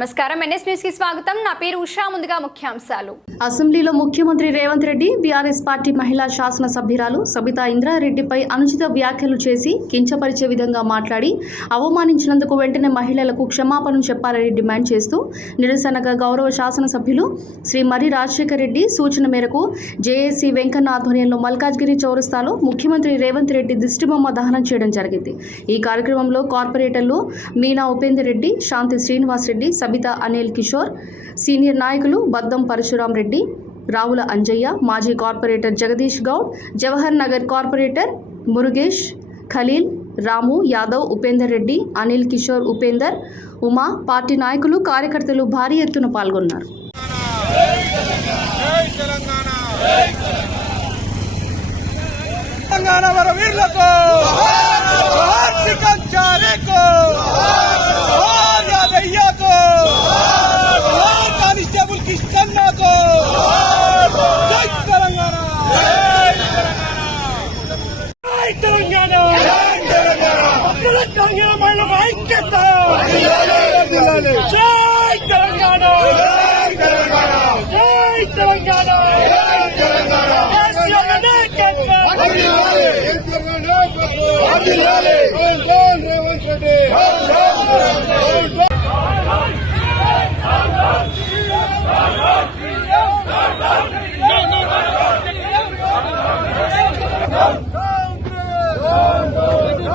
నమస్కారం NS news కి స్వాగతం నా పేరు ఉషా ముందుగా ముఖ్యాంశాలు అసెంబ్లీలో ముఖ్యమంత్రి రేవంత్ రెడ్డి బీఆర్ఎస్ పార్టీ మహిళా శాసన సభ్యురాలు సబితా ఇంద్రారెడ్డిపై అనుచిత వ్యాఖ్యలు చేసి కించపరిచే విధంగా మాట్లాడి అవమానించినందుకు వెంటనే మహిళలకు క్షమాపణ చెప్పాలని డిమాండ్ చేస్తూ నిరసనగా గౌరవ శాసన సభ్యులు శ్రీ మరి రాజశేఖర్ రెడ్డి సూచన మేరకు జేఏసీ వెంకన్న ఆధ్వర్యంలో మల్కాజ్గిరి చౌరస్తాలో ముఖ్యమంత్రి రేవంత్ రెడ్డి దిష్టిబొమ్మ దహనం చేయడం జరిగింది। ఈ కార్యక్రమంలో కార్పొరేటర్లు మీనా ఉపేందర్ రెడ్డి, శాంతి శ్రీనివాస్ రెడ్డి, సబితా అనిల్ కిషోర్, సీనియర్ నాయకులు బద్దం పరశురాం రెడ్డి, రావుల అంజయ్య, మాజీ కార్పొరేటర్ జగదీష్ గౌడ్, జవహర్ నగర్ కార్పొరేటర్ మురుగేష్, ఖలీల్, రాము యాదవ్, ఉపేందర్ రెడ్డి, అనిల్ కిషోర్, ఉపేందర్, ఉమా, పార్టీ నాయకులు కార్యకర్తలు భారీ ఎత్తున పాల్గొన్నారు।